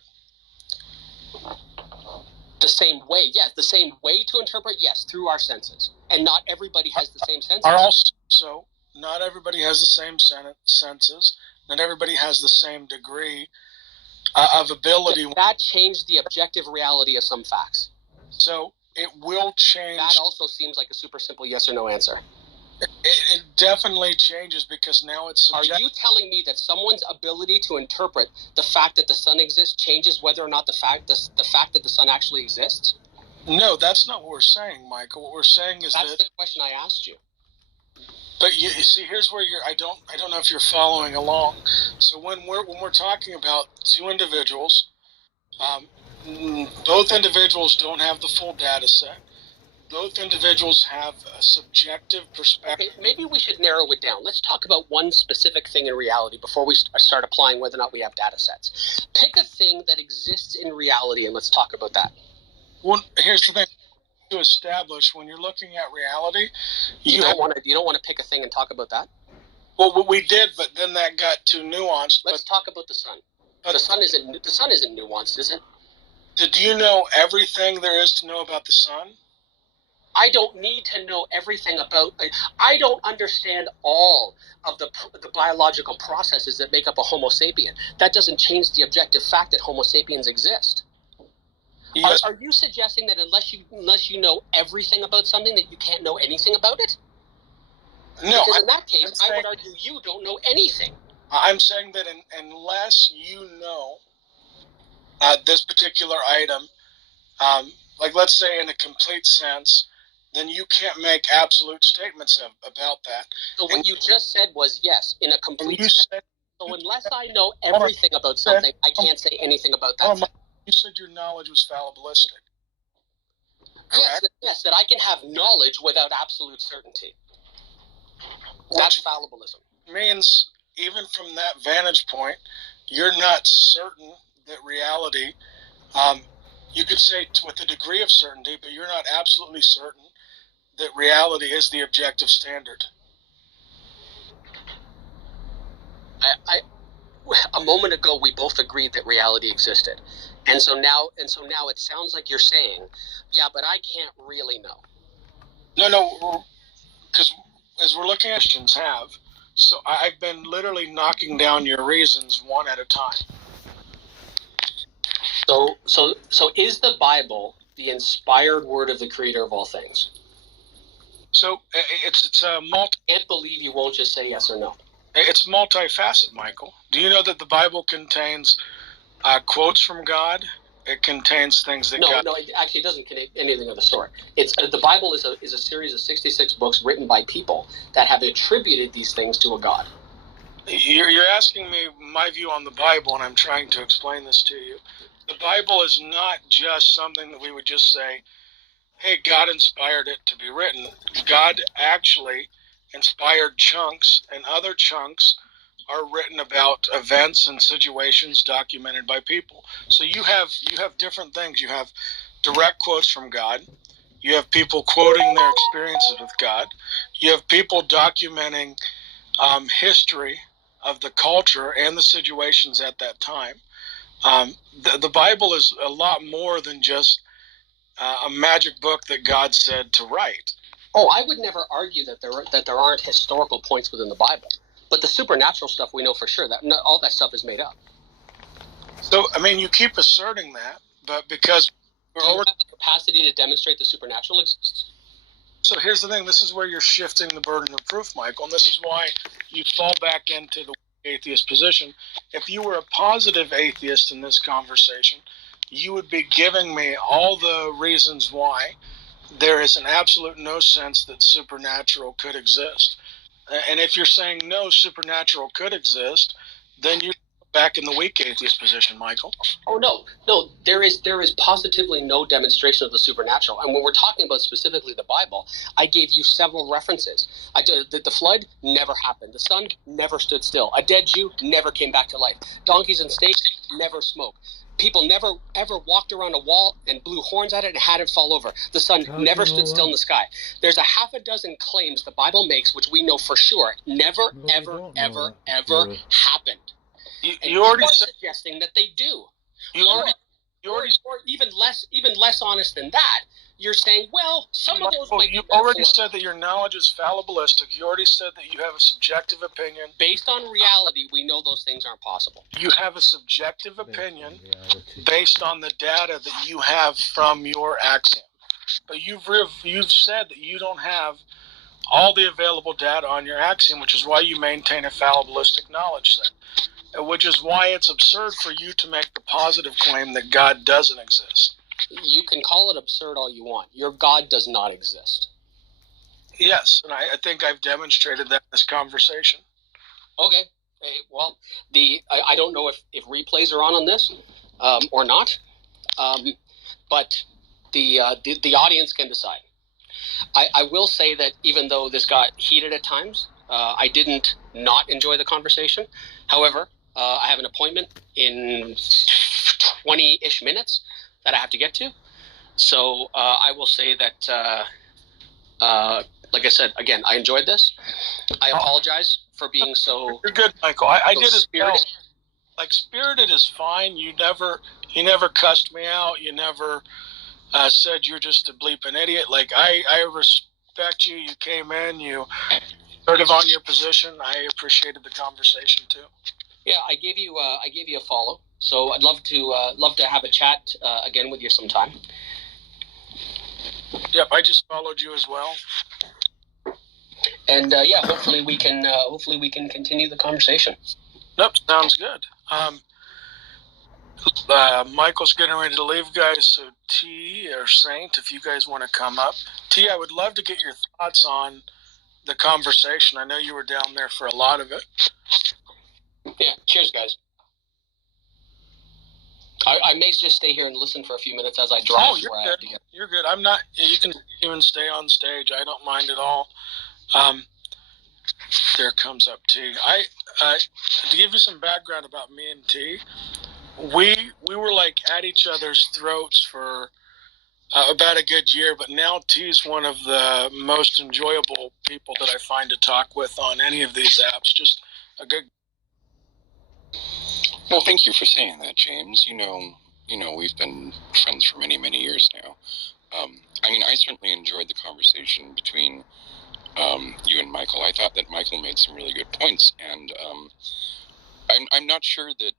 The same way, yes. The same way to interpret, yes, through our senses. And not everybody has the same senses. So, not everybody has the same senses. Not everybody has the same degree of ability. Does that change the objective reality of some facts? So, it will change. That also seems like a super simple yes or no answer. It definitely changes because now it's subjective. Are you telling me that someone's ability to interpret the fact that the sun exists changes whether or not the fact that the sun actually exists? No, that's not what we're saying, Michael. What we're saying is that's the question I asked you. But you see, here's where I don't know if you're following along. So when we're talking about two individuals, both individuals don't have the full data set. Both individuals have a subjective perspective. Okay, maybe we should narrow it down. Let's talk about one specific thing in reality before we start applying whether or not we have data sets. Pick a thing that exists in reality, and let's talk about that. Well, here's the thing. To establish when you're looking at reality, you don't want to pick a thing and talk about that. Well, we did, but then that got too nuanced. Let's talk about the sun. The sun isn't nuanced, is it? Do you know everything there is to know about the sun? I don't need to know everything about. I don't understand all of the biological processes that make up a Homo sapien. That doesn't change the objective fact that Homo sapiens exist. Yes. Are you suggesting that unless you know everything about something, that you can't know anything about it? No. Because in that case, I would argue you don't know anything. I'm saying that unless you know this particular item, like let's say in a complete sense, then you can't make absolute statements about that. So what you just said was yes, in a complete sense. So unless I know everything about something, I can't say anything about that thing. You said your knowledge was fallibilistic. Correct? Yes, that I can have knowledge without absolute certainty. That's fallibilism. Means, even from that vantage point, you're not certain that reality, you could say with a degree of certainty, but you're not absolutely certain that reality is the objective standard. A moment ago, we both agreed that reality existed. And so now it sounds like you're saying, yeah, but I can't really know. No, because as we're looking at questions so I've been literally knocking down your reasons one at a time. So is the Bible the inspired word of the creator of all things. So it's a Can't believe you won't just say yes or no. It's multifaceted, Michael. Do you know that the Bible contains quotes from God? It contains things that God... No, it actually doesn't contain anything of the sort. It's the Bible is a series of 66 books written by people that have attributed these things to a God. You're asking me my view on the Bible, and I'm trying to explain this to you. The Bible is not just something that we would just say, hey, God inspired it to be written. God actually inspired chunks, and other chunks are written about events and situations documented by people. So you have different things. You have direct quotes from God. You have people quoting their experiences with God. You have people documenting history of the culture and the situations at that time. The Bible is a lot more than just a magic book that God said to write. Oh, I would never argue that there aren't historical points within the Bible, but the supernatural stuff we know for sure that all that stuff is made up. So, I mean, you keep asserting that, but because do you have the capacity to demonstrate the supernatural exists? So here's the thing. This is where you're shifting the burden of proof, Michael, and this is why you fall back into the atheist position. If you were a positive atheist in this conversation, you would be giving me all the reasons why there is an absolute no sense that supernatural could exist. And if you're saying no, supernatural could exist, then you're back in the weak atheist position, Michael. Oh no, there is positively no demonstration of the supernatural. And when we're talking about specifically the Bible, I gave you several references. The flood never happened. The sun never stood still. A dead Jew never came back to life. Donkeys and snakes never smoke. People never ever walked around a wall and blew horns at it and had it fall over. The sun never stood still in the sky. There's a half a dozen claims the Bible makes, which we know for sure never, ever happened. You already said suggesting that they do. Or even less honest than that. You're saying, well, some of those might be. You already said that your knowledge is fallibilistic. You already said that you have a subjective opinion. Based on reality, we know those things aren't possible. You have a subjective opinion based on the data that you have from your axiom. But you've said that you don't have all the available data on your axiom, which is why you maintain a fallibilistic knowledge set. Which is why it's absurd for you to make the positive claim that God doesn't exist. You can call it absurd all you want. Your God does not exist. Yes, and I think I've demonstrated that in this conversation. Okay. Well, I don't know if replays are on this or not, but the audience can decide. I will say that even though this got heated at times, I didn't not enjoy the conversation. However, I have an appointment in 20-ish minutes that I have to get to. So I will say that, like I said, again, I enjoyed this. I apologize for being so... You're good, Michael. I did as well. Like, spirited is fine. You never cussed me out. You never said you're just a bleeping idiot. Like, I respect you. You came in. You assertive on your position. I appreciated the conversation, too. Yeah, I gave you a follow, so I'd love to have a chat again with you sometime. Yep, I just followed you as well. And yeah, hopefully we can continue the conversation. Yep, sounds good. Michael's getting ready to leave, guys. So T or Saint, if you guys want to come up, T, I would love to get your thoughts on the conversation. I know you were down there for a lot of it. Yeah, cheers, guys. I may just stay here and listen for a few minutes as I drive. Oh, you're good. You're good. I'm not. You can even stay on stage. I don't mind at all. There comes up T. To give you some background about me and T, we were like at each other's throats for about a good year, but now T's one of the most enjoyable people that I find to talk with on any of these apps. Just a good. Well, thank you for saying that, James. You know, we've been friends for many, many years now. I mean, I certainly enjoyed the conversation between you and Michael. I thought that Michael made some really good points, and I'm not sure that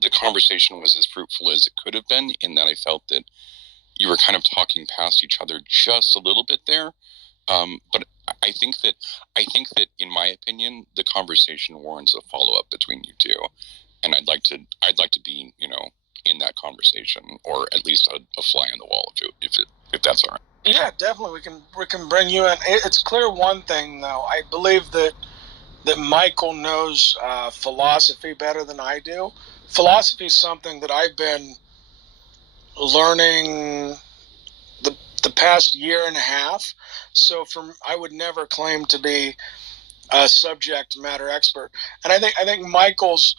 the conversation was as fruitful as it could have been. In that, I felt that you were kind of talking past each other just a little bit there. But I think that in my opinion, the conversation warrants a follow up between you two, and I'd like to be, in that conversation, or at least a fly on the wall if that's all right. Yeah, definitely. We can bring you in. It's clear one thing though. I believe that Michael knows philosophy better than I do. Philosophy is something that I've been learning the past year and a half. So I would never claim to be a subject matter expert. And I think Michael's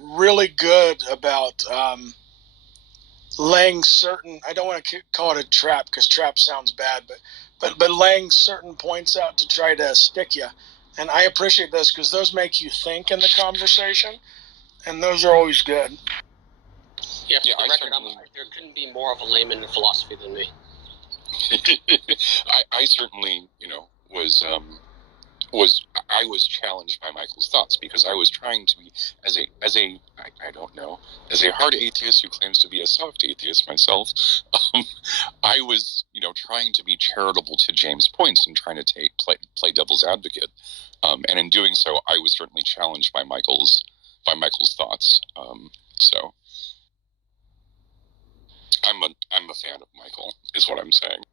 really good about laying certain. I don't want to call it a trap because trap sounds bad, but laying certain points out to try to stick you. And I appreciate this because those make you think in the conversation, and those are always good. Yeah, for the record, there couldn't be more of a layman in philosophy than me. I certainly, I was challenged by Michael's thoughts because I was trying to be as a hard atheist who claims to be a soft atheist myself. I was, trying to be charitable to James' points and trying to play devil's advocate. And in doing so, I was certainly challenged by Michael's thoughts. So I'm a fan of Michael, is what I'm saying.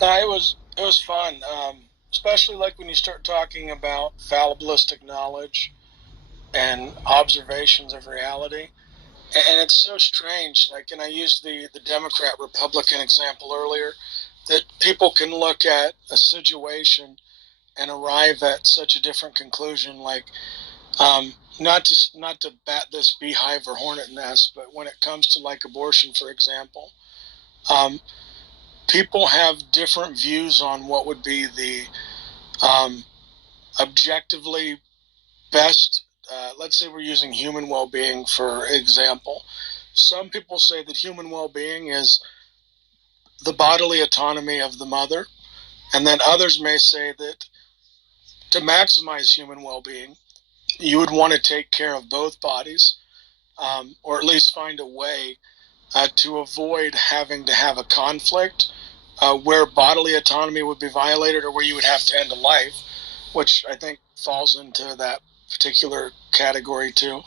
No, it was fun, especially like when you start talking about fallibilistic knowledge and observations of reality. And it's so strange. Like, and I used the Democrat Republican example earlier, that people can look at a situation and arrive at such a different conclusion. Like, not to bat this beehive or hornet nest, but when it comes to like abortion, for example, people have different views on what would be the objectively best. Let's say we're using human well-being for example. Some people say that human well-being is the bodily autonomy of the mother, and then others may say that to maximize human well-being, you would want to take care of both bodies, or at least find a way to avoid having to have a conflict where bodily autonomy would be violated or where you would have to end a life, which I think falls into that particular category too.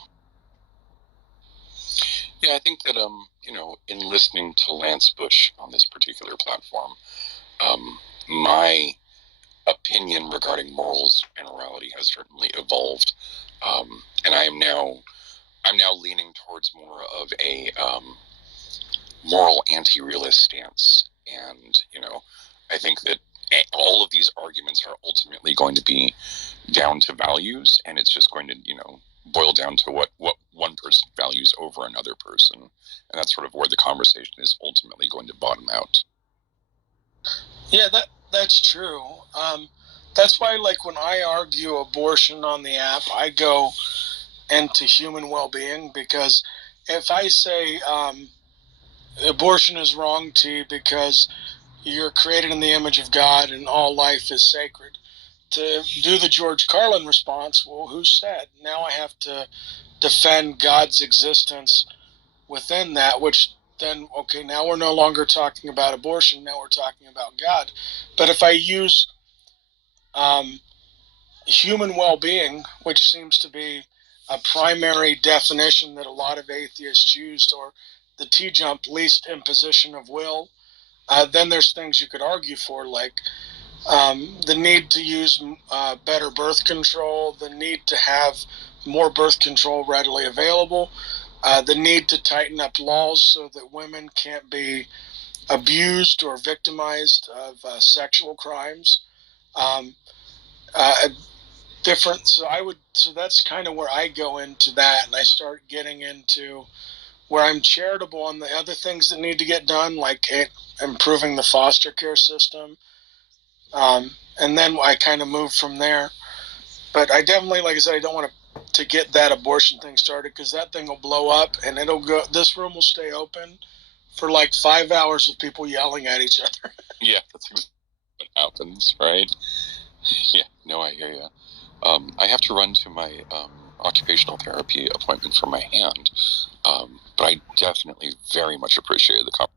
Yeah, I think that in listening to Lance Bush on this particular platform, my opinion regarding morals and morality has certainly evolved, and I'm now leaning towards more of a moral anti-realist stance, and I think that all of these arguments are ultimately going to be down to values, and it's just going to boil down to what one person values over another person, and that's sort of where the conversation is ultimately going to bottom out. Yeah, that's true. That's why, like, when I argue abortion on the app, I go into human well-being, because if I say abortion is wrong to you because you're created in the image of God and all life is sacred, to do the George Carlin response, well, who said? Now I have to defend God's existence within that, which then, okay, now we're no longer talking about abortion, now we're talking about God. But if I use human well-being, which seems to be a primary definition that a lot of atheists used, or the T-jump, least imposition of will, then there's things you could argue for, like the need to use better birth control, the need to have more birth control readily available, the need to tighten up laws so that women can't be abused or victimized of sexual crimes. So that's kind of where I go into that, and I start getting into where I'm charitable on the other things that need to get done, like improving the foster care system. And then I kind of move from there. But I definitely, like I said, I don't want to get that abortion thing started, because that thing will blow up and this room will stay open for like 5 hours of people yelling at each other. Yeah, that's exactly what happens, right? Yeah, no, I hear you. I have to run to my occupational therapy appointment for my hand, but I definitely very much appreciated the conversation.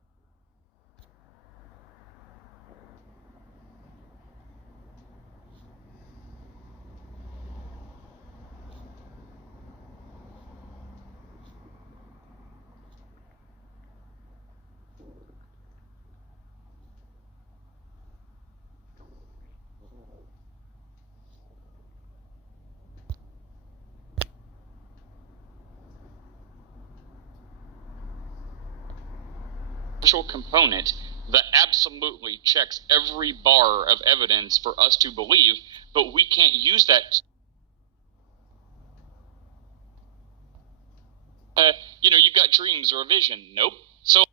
Component that absolutely checks every bar of evidence for us to believe, but we can't use that. You've got dreams or a vision. Nope. So